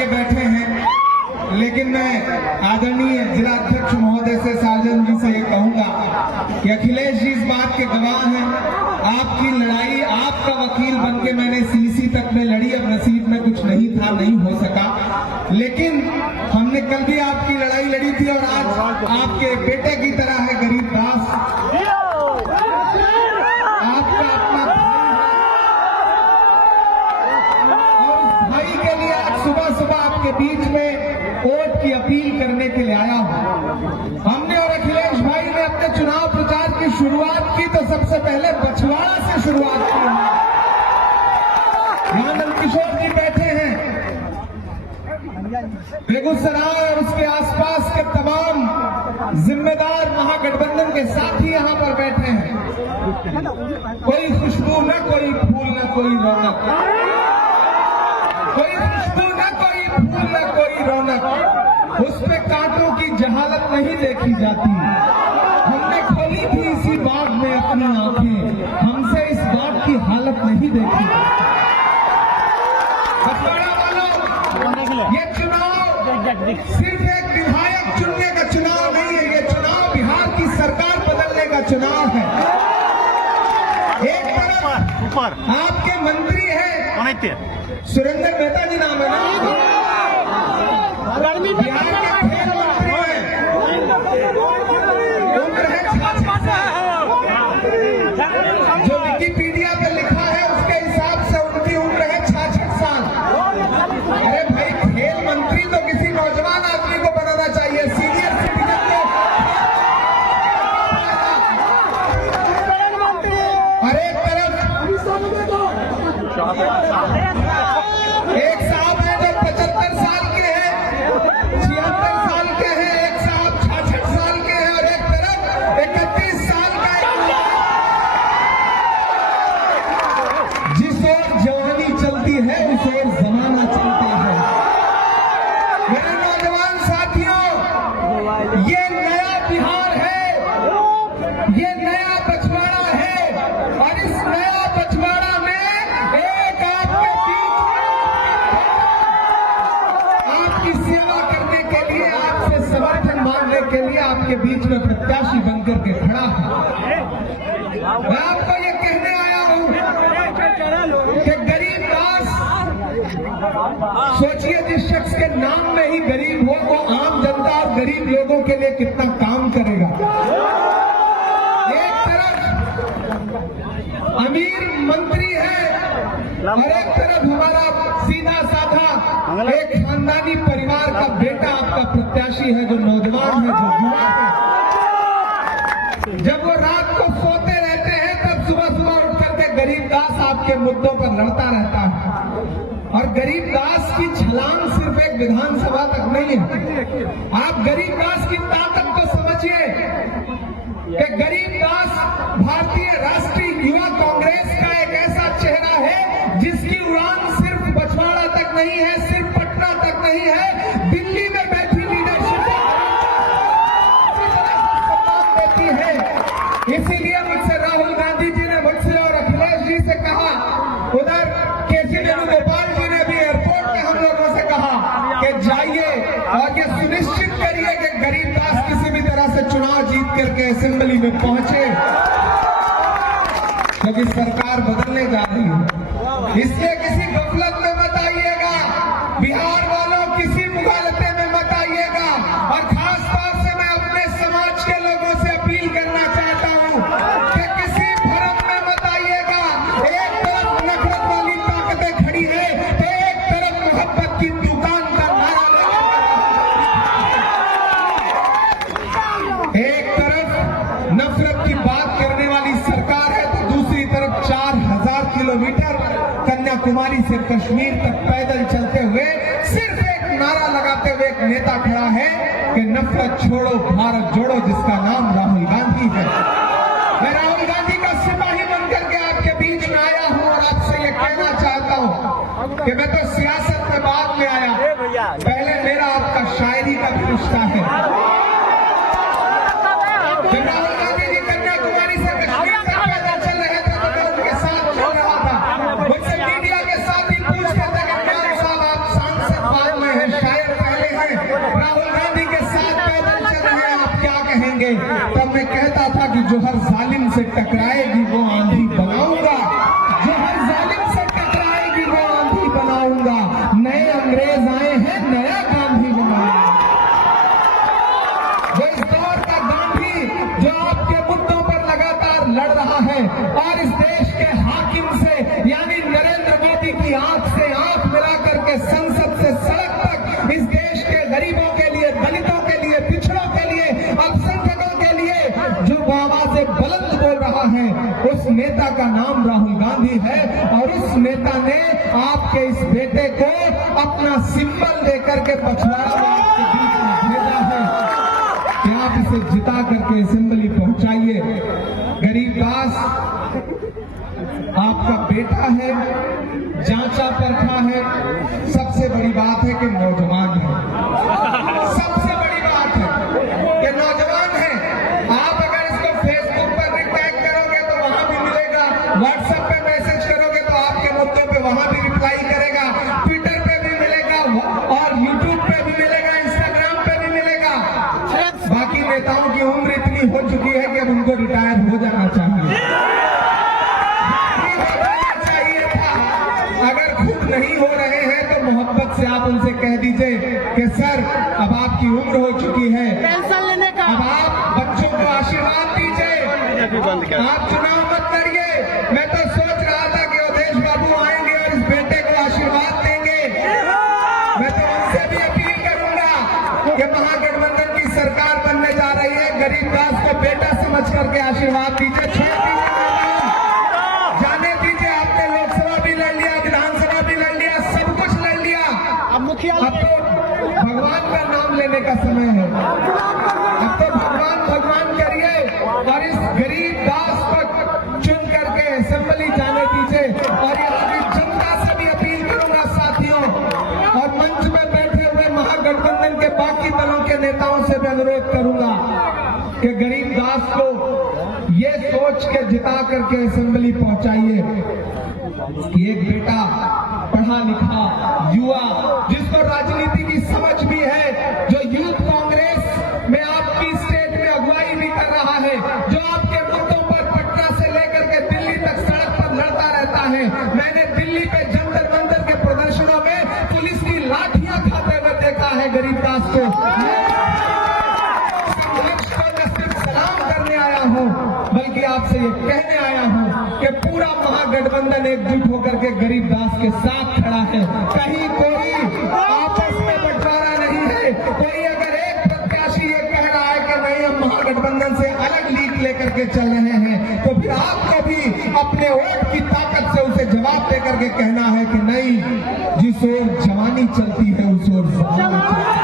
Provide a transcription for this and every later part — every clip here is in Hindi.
के बैठे हैं, लेकिन मैं आदरणीय जिला अध्यक्ष महोदय से, साजन जी से ये कहूंगा कि अखिलेश जी इस बात के गवाह हैं। आपकी लड़ाई, आपका वकील बनके मैंने सीसी तक में लड़ी, अब नसीब में कुछ नहीं था, नहीं हो सका, लेकिन हमने कल भी आपकी लड़ाई लड़ी थी और आज आपके बेटे की तरह है गरीब दास, आपका अपना भाई के लिए आज सुबह सुबह आपके बीच में वोट की अपील करने के लिए आया हूं। हमने और अखिलेश भाई ने अपने चुनाव प्रचार की शुरुआत की तो सबसे पहले बछवाड़ा से शुरुआत की। यहां नंदकिशोर जी बैठे हैं, बेगूसराय और उसके आसपास के तमाम जिम्मेदार महागठबंधन के साथी यहां पर बैठे हैं। कोई खुशबू न कोई फूल न कोई रौनक, कोई खुशबू न कोई फूल न कोई रौनक, उसमें कांटों की जहालत नहीं देखी जाती। हमने खोली थी इसी बाग में अपनी आंखें, हमसे इस बाग की हालत नहीं देखी। बछवाड़ा वालों, ये चुनाव सिर्फ एक विधायक चुनने का चुनाव नहीं है, ये चुनाव बिहार की सरकार बदलने का चुनाव है। एक तरफ आपके मंत्री हैं, सुरेंद्र मेहता जी नाम है ना, बिहार के खेल मंत्री हैं, उम्र है 66 साल, जो विकिपीडिया पे लिखा है उसके हिसाब से उनकी उम्र है 66 साल। अरे भाई, खेल मंत्री तो किसी नौजवान आदमी को बनाना चाहिए, सीनियर सिटीजन को। और एक तरफ एक साहब है जो 75 साल के हैं, 76 साल के हैं, एक साहब 66 साल के हैं और एक तरफ 31 साल का जिस ओर जवानी चलती है उस ओर जमाना चलता है। मेरे नौजवान साथियों, ये नया बिहार है, ये नया बछवाड़ा है और इस नया बछवाड़ा में एक आपके बीच आपकी सेवा करने के लिए, आपसे समर्थन मांगने के लिए आपके बीच में प्रत्याशी बनकर के खड़ा है। मैं आपको ये कहने आया हूं कि गरीब दास, सोचिए जिस शख्स के नाम में ही गरीब हो वो आम जनता और गरीब लोगों के लिए कितना काम करेगा। एक तरफ अमीर मंत्री है और एक तरफ हमारा सीधा साधा एक खानदानी परिवार का बेटा आपका प्रत्याशी है, जो नौजवान है, जो युवा है। जब वो रात को सोते रहते हैं तब सुबह सुबह उठ करके गरीब दास आपके मुद्दों पर लड़ता रहता है। और गरीब दास की छलांग सिर्फ एक विधानसभा तक नहीं है। आप गरीब दास की ताकत को समझिए कि गरीब दास भारतीय राष्ट्रीय युवा कांग्रेस का एक ऐसा चेहरा है जिसकी उड़ान सिर्फ बछवाड़ा तक नहीं है, सिर्फ पटना तक नहीं है, दिल्ली में बैठी लीडरशिप देती है। इसीलिए मुझसे राहुल गांधी जी ने मुझसे और अखिलेश जी से कहा, उधर केसी वेणुगोपाल जी ने भी एयरपोर्ट में हम लोगों से कहा कि जाइए और ये सुनिश्चित करिए कि गरीब दास किसी भी तरह से चुनाव जीत करके असेंबली में पहुंचे, क्योंकि सरकार बदलने जा रही है। इसलिए किसी गफलत में मत आइएगा, बिहार वालों किसी मुगालते में मत आइएगा। और खास तौर से मैं अपने समाज के लोगों से अपील करना चाहता हूं कि किसी भ्रम में मत आइएगा। एक तरफ नफरत वाली ताकतें खड़ी है तो एक तरफ मोहब्बत की दुकान का नारा लगा, एक तरफ नफरत की बात करने वाली सरकार है तो दूसरी तरफ 4000 किलोमीटर कन्याकुमारी से कश्मीर तक पैदल चलते हुए सिर्फ एक नारा लगाते हुए एक नेता खड़ा है कि नफरत छोड़ो भारत जोड़ो, जिसका नाम राहुल गांधी है। मैं राहुल गांधी का सिपाही बनकर के आपके बीच में आया हूं और आपसे ये कहना चाहता हूं कि मैं तो सियासत में बाद में आया, पहले मेरा आपका शायरी का भी रिश्ता है। जब राहुल गांधी जी कन्याकुमारी से कश्मीर तक पैदल चल रहे थे तो मैं उनके साथ चल रहा था। मुझसे मीडिया के साथ ही पूछते थे कि क्या साहब आप सांसद बाद में हैं, शायद पहले हैं, राहुल गांधी के साथ पैदल चल रहे हैं, आप क्या कहेंगे? तब मैं कहता था कि जो हर जालिम से टकराएगी वो आंधी बनाऊंगा, जो हर जालिम से टकराएगी वो आंधी बनाऊंगा। नए अंग्रेज आए हैं, नया गांधी बनाऊंगा। वो इस दौर का गांधी जो आपके मुद्दों पर लगातार लड़ रहा है और इस देश के हाकिम से यानी नरेंद्र मोदी की आंख से आंख मिलाकर के संसद से सड़क तक इस देश के गरीबों के लिए, दलितों के लिए, पिछड़ों के लिए, अल्पसंख्यकों के लिए जो आवाजें बुलंद बोल रहा है, उस नेता का नाम राहुल गांधी है। और उस नेता ने आपके इस बेटे को अपना सिंबल देकर के पछवाड़ा में आपके बीच में भेजा है कि आप इसे जिता करके असेंबली पहुंचाइए। गरीबदास आपका बेटा है, जांचा परखा है, सबसे बड़ी बात है कि नौजवान है, सबसे बड़ी बात है कि नौजवान है। आप अगर इसको फेसबुक पर भी टैग करोगे तो वहां भी मिलेगा, व्हाट्सएप पे मैसेज करोगे तो आपके मुद्दों पे वहां भी रिप्लाई करेगा, ट्विटर पे भी मिलेगा और यूट्यूब पे भी मिलेगा, इंस्टाग्राम पे भी मिलेगा। बाकी नेताओं की उम्र इतनी हो चुकी है कि अब उनको रिटायर हो जाना चाहिए। अगर खुद नहीं हो रहे हैं तो मोहब्बत से आप उनसे कह दीजिए कि सर अब आपकी उम्र हो चुकी है, पेंशन लेने का अब आप बच्चों को आशीर्वाद दीजिए, आप चुनाव मत करिए। मैं तो सोच रहा था कि अवधेश बाबू आएंगे और इस बेटे को आशीर्वाद देंगे। मैं तो उनसे भी अपील करूंगा कि महागठबंधन की सरकार बनने जा रही है, गरीबदास को बेटा समझ करके आशीर्वाद दीजिए, छोड़ दीजिए, जाने दीजिए। आपने लोकसभा भी लड़ लिया, विधानसभा भी लड़ लिया, सब कुछ लड़ लिया, अब मुखिया अब तो भगवान का नाम लेने का समय है। अब तो भगवान भगवान करिए और इस गरीब दास को चुन करके असेंबली जाने दीजिए। और यहाँ की जनता से भी अपील करूंगा साथियों, और मंच में बैठे हुए महागठबंधन के बाकी दलों के नेताओं से भी अनुरोध करूंगा कि गरीब दास को ये सोच के जिता करके असेंबली पहुंचाइए कि एक बेटा पढ़ा लिखा युवा जिसको राजनीति की समझ भी है, जो यूथ कांग्रेस में आपकी स्टेट में अगुवाई भी कर रहा है, जो आपके मुद्दों पर पटना से लेकर के दिल्ली तक सड़क पर लड़ता रहता है। मैंने दिल्ली पे जंतर मंतर के प्रदर्शनों में पुलिस की लाठियां खाते हुए देखा है गरीबदास को। संघर्ष को न सिर्फ सलाम करने आया हूं बल्कि आपसे ये कहने आया हूं कि पूरा महागठबंधन एकजुट होकर के गरीबदास के साथ खड़ा है। कहीं कोई आपस में बंटवारा नहीं है। कोई अगर एक प्रत्याशी ये कह रहा है कि नहीं हम महागठबंधन से अलग लीड लेकर के चल रहे हैं, तो फिर आपको भी अपने वोट की ताकत से उसे जवाब देकर के कहना है कि नहीं, जिस ओर जवानी चलती है उस ओर जवानी चलती है।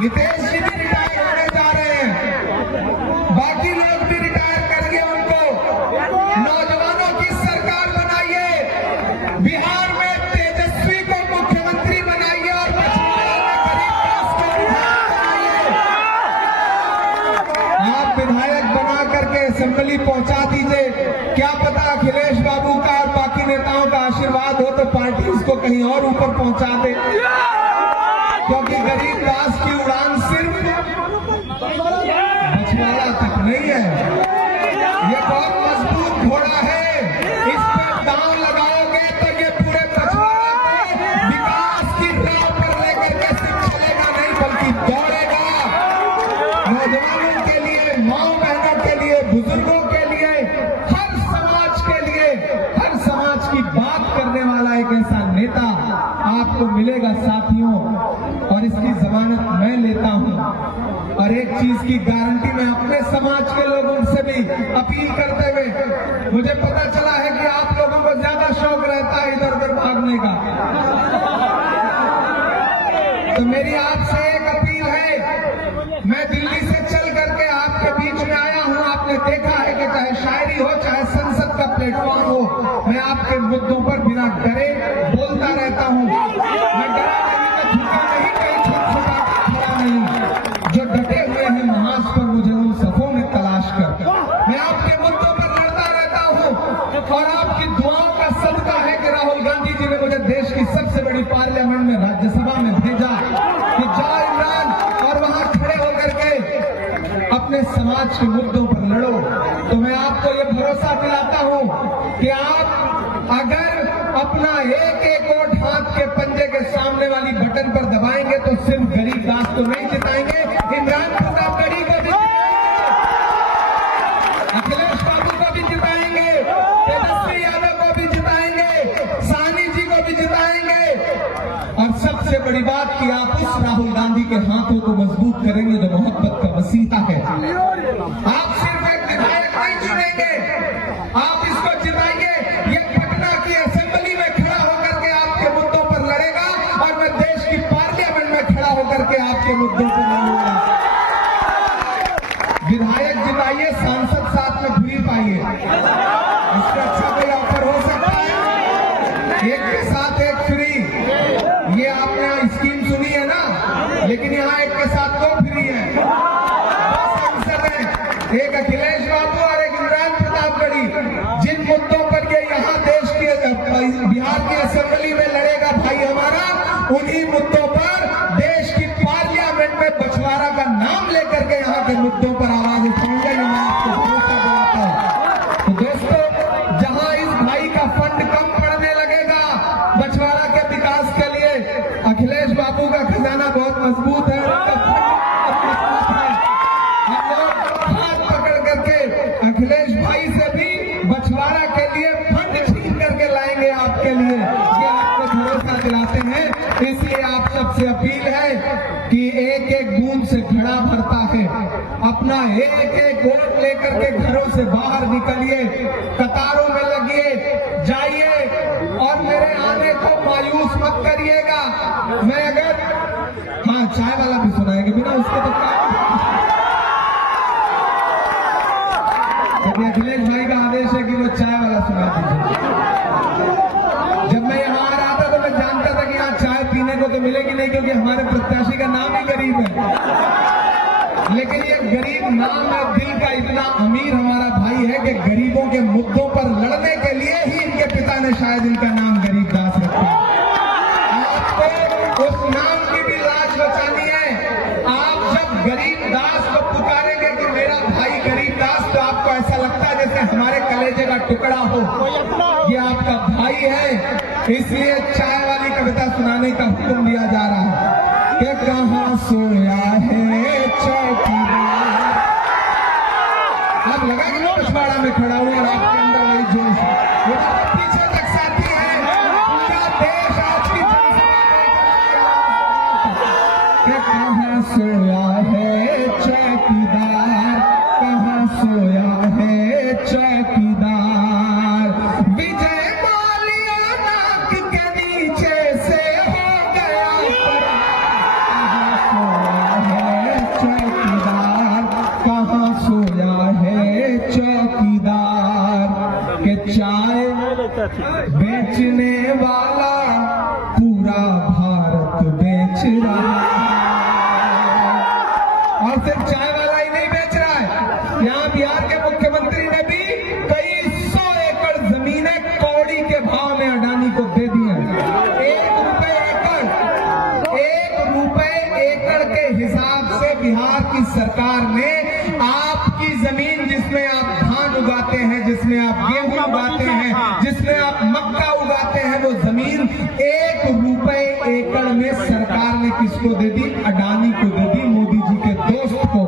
नीतीश जी भी रिटायर होने जा रहे हैं, बाकी लोग भी रिटायर करिए उनको। नौजवानों की सरकार बनाइए, बिहार में तेजस्वी को मुख्यमंत्री बनाइए और पछवाड़ा में गरीबदास को विधायक बनाइए। आप विधायक बना करके असेंबली पहुंचा दीजिए। क्या पता अखिलेश बाबू का और बाकी नेताओं का आशीर्वाद हो तो पार्टी उसको कहीं और ऊपर पहुंचा दे, क्योंकि गरीबदास की उड़ान सिर्फ बछवाड़ा तक नहीं है, ये बहुत मजबूत घोड़ा है। इस पर दांव लगाओगे तो ये पूरे बछवाड़ा को विकास की राह पर लेकर के सिर्फ चलेगा नहीं बल्कि दौड़ेगा। नौजवानों के लिए, माओ बहनों के लिए, बुजुर्गों के लिए, हर समाज के लिए, हर समाज की बात करने वाला एक ऐसा नेता आपको मिलेगा साथियों। और इसकी जमानत मैं लेता हूं। और एक चीज की गारंटी मैं अपने समाज के लोगों से भी अपील करते हुए, मुझे पता चला है कि आप लोगों को ज्यादा शौक रहता है इधर उधर भागने का, तो मेरी आपसे एक अपील है। मैं दिल्ली से चल करके आपके बीच में आया हूं। आपने देखा है कि चाहे शायरी हो चाहे संसद का प्लेटफॉर्म हो, मैं आपके मुद्दों पर बिना डरे बोलता रहता हूं। मैं डरा नहीं, मैं झुका नहीं, कहीं छुपा खड़ा नहीं। जो डटे हुए हैं महाज पर मुझे उन सफों में तलाश कर मैं आपके मुद्दों पर लड़ता रहता हूं। और आपकी दुआओं का सदका है कि राहुल गांधी जी ने मुझे देश की सबसे बड़ी पार्लियामेंट पार्लियामेंट में, राज्यसभा में भेजा कि जाओ इमरान और वहां खड़े होकर के अपने समाज के मुद्दों पर लड़ो। तो मैं आपको ये भरोसा दिलाता हूं कि आप अगर अपना एक एक वोट हाथ के पंजे के सामने वाली बटन पर दबाएंगे तो सिर्फ गरीब दास को नहीं जिताएंगे, इमरान प्रतापगढ़ी को भी जिताएंगे, अखिलेश बाबू को भी जिताएंगे, तेजस्वी यादव को भी जिताएंगे, साहनी जी को भी जिताएंगे। और सबसे बड़ी बात कि आप उस राहुल गांधी के हाथों को मजबूत करेंगे जो मोहब्बत का मसीहा है। आप सिर्फ एक विधायक नहीं चुनेंगे, आप इसको जिताइए। ये पटना की असेंबली में खड़ा होकर के आपके मुद्दों पर लड़ेगा और मैं देश की पार्लियामेंट में खड़ा होकर के आपके मुद्दों पर लड़ूंगा। विधायक जिताइए, सांसद साथ में फ्री पाइए, इससे अच्छा कोई ऑफर हो सकता है? एक के साथ एक फ्री, ये आपने स्कीम सुनी है ना, लेकिन यहाँ एक के साथ दो फ्री है। सांसद है, एक अखिलेश बाबू और एक इमरान प्रतापगढ़ी। जिन मुद्दों पर ये यहाँ देश की बिहार की असेंबली में लड़ेगा भाई हमारा, उन्हीं मुद्दों पर देश की पार्लियामेंट में बछवाड़ा का नाम लेकर के यहाँ के मुद्दों पर आवाज उठाऊंगा। ये मैं आपको भरोसा दिलाता हूँ। तो दोस्तों, जहाँ इस भाई का फंड कम पड़ने लगेगा बछवाड़ा के विकास के लिए, अखिलेश बाबू का खजाना बहुत मजबूत है, उनका फंड मजबूत है। हम लोग हाथ पकड़ करके अखिलेश भाई से भी बछवाड़ा के लिए फंड छीन करके लाएंगे आपके लिए, ये आपको भरोसा दिलाते हैं। इसलिए आप सबसे अपील है कि एक एक बूंद से घड़ा भरता है, अपना एक एक वोट लेकर के घरों से बाहर निकलिए, कतारों में लगिए, जाइए और मेरे आने को मायूस मत करिएगा। मैं अगर हाँ चाय वाला भी सुनाएंगे, बिना उसके तो अखिलेश भाई का आदेश है कि वो चाय वाला सुना दीजिए। जब मैं यहाँ आ रहा था तो मैं जानता था कि यहाँ चाय पीने को तो मिलेगी नहीं, क्योंकि हमारे प्रत्याशी का नाम ही गरीब है। लेकिन ये गरीब नाम है, दिल का इतना अमीर हमारा भाई है कि गरीबों के मुद्दों पर लड़ने के लिए ही इनके पिता ने शायद इनका नाम गरीब दास रखा। आपको उस नाम की भी लाज बचानी है। आप जब गरीब दास को पुकारेंगे कि मेरा भाई गरीब दास, तो आपको ऐसा लगता है जैसे हमारे कलेजे का टुकड़ा हो, ये आपका भाई है। इसलिए चाय वाली कविता सुनाने का हुक्म दिया जा रहा है कि कहाँ सोया है चौकीदार। आप लगा कि मैं पछवाड़ा में खड़ा हुआ और आपके अंदर वही जोश है, वो पीछे तक साथी है। पूरा देश आज की कि कहाँ सोया है चौकीदार, कहाँ सोया है चौकीदार। विजय माल्या नाक के नीचे से हो गया, कहाँ सोया है चौकीदार, कहाँ सोया है चौकीदार। के चाय बेचने वाला पूरा भारत बेच रहा है। और सिर्फ चाय वाला ही नहीं बेच रहा है, यहाँ बिहार के मुख्यमंत्री ने भी कई 100 एकड़ जमीनें कौड़ी के भाव में अडानी को दे दी हैं। 1 रुपए एकड़ के हिसाब से बिहार की सरकार ने आपकी जमीन, जिसमें आप धान उगाते हैं, जिसमें आप गेहूं उगाते हैं, जिसमें आप मक्का उगाते हैं, वो जमीन 1 रुपए एकड़ में सरकार ने किसको दे दी? अडानी को दे दी, मोदी जी के दोस्त को।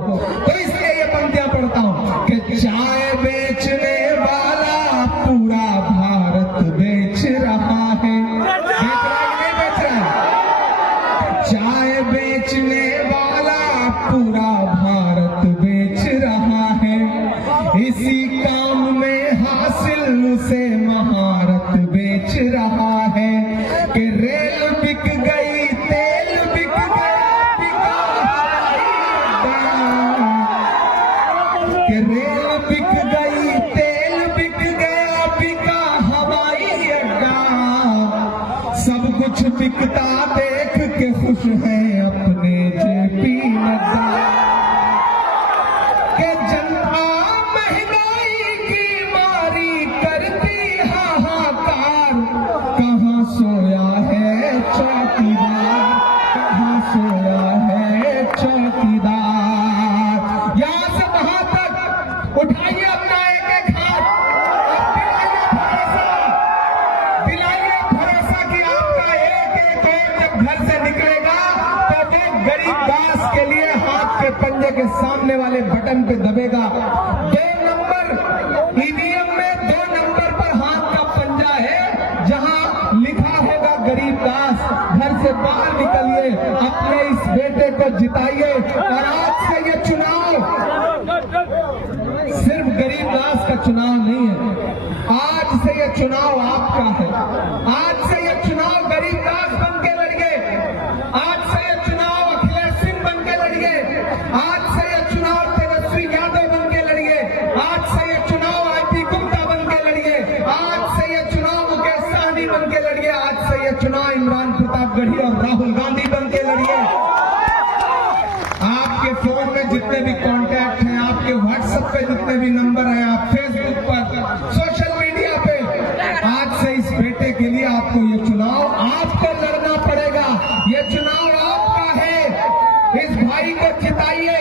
तो इसलिए ये पंक्तियां पढ़ता हूं कि चाय बेचने वाला पूरा भारत बेच रहा है। बेच रहा है कि नहीं बेच रहा है? चाय बेचने वाला पूरा भारत बेच रहा है। इसी काम में हासिल उसे महारत बेच रहा है। कि रेल बिक गई, तेल बिक गया, बिका कि रेल बिक गई, तेल बिक गया, बिका हवाई अड्डा। सब कुछ बिकता देख के खुश है अपने जेपी नड्डा। कि जनता महंगाई की मारी करती हाहाकार, कहाँ सोया है चौकीदार। सोया है चौकीदार। यहाँ से वहां तक उठाइए अपना एक एक हाथ, दिलाइए भरोसा कि आपका एक एक वोट जब घर से निकलेगा तो वो गरीब दास के लिए हाथ के पंजे के सामने वाले बटन पे दबेगा। 2 नंबर ईवीएम में 2 नंबर पर हाथ का पंजा है, जहां लिखा होगा गरीब दास। घर से बाहर निकलिए, अपने इस बेटे को जिताइए। और आज से ये चुनाव सिर्फ गरीब दास का चुनाव नहीं है, आज से ये चुनाव आपका है। आज से ये चुनाव गरीब दास बन के लड़िए, आज से ये चुनाव अखिलेश सिंह बन के लड़िए, आज से ये चुनाव तेजस्वी यादव बन के लड़िए, आज से ये चुनाव आईपी गुप्ता बन के लड़िए, आज से ये चुनाव मुकेश सहनी बन के लड़िए, आज से ये चुनाव इमरान प्रतापगढ़ी और राहुल गांधी बन के लड़िए। आपके फोन में जितने भी कॉन्टैक्ट हैं, आपके व्हाट्सएप पे जितने भी नंबर हैं, आप फेसबुक पर, सोशल मीडिया पे, आज से इस बेटे के लिए आपको ये चुनाव आपको लड़ना पड़ेगा। ये चुनाव आपका है, इस भाई को जिताइए।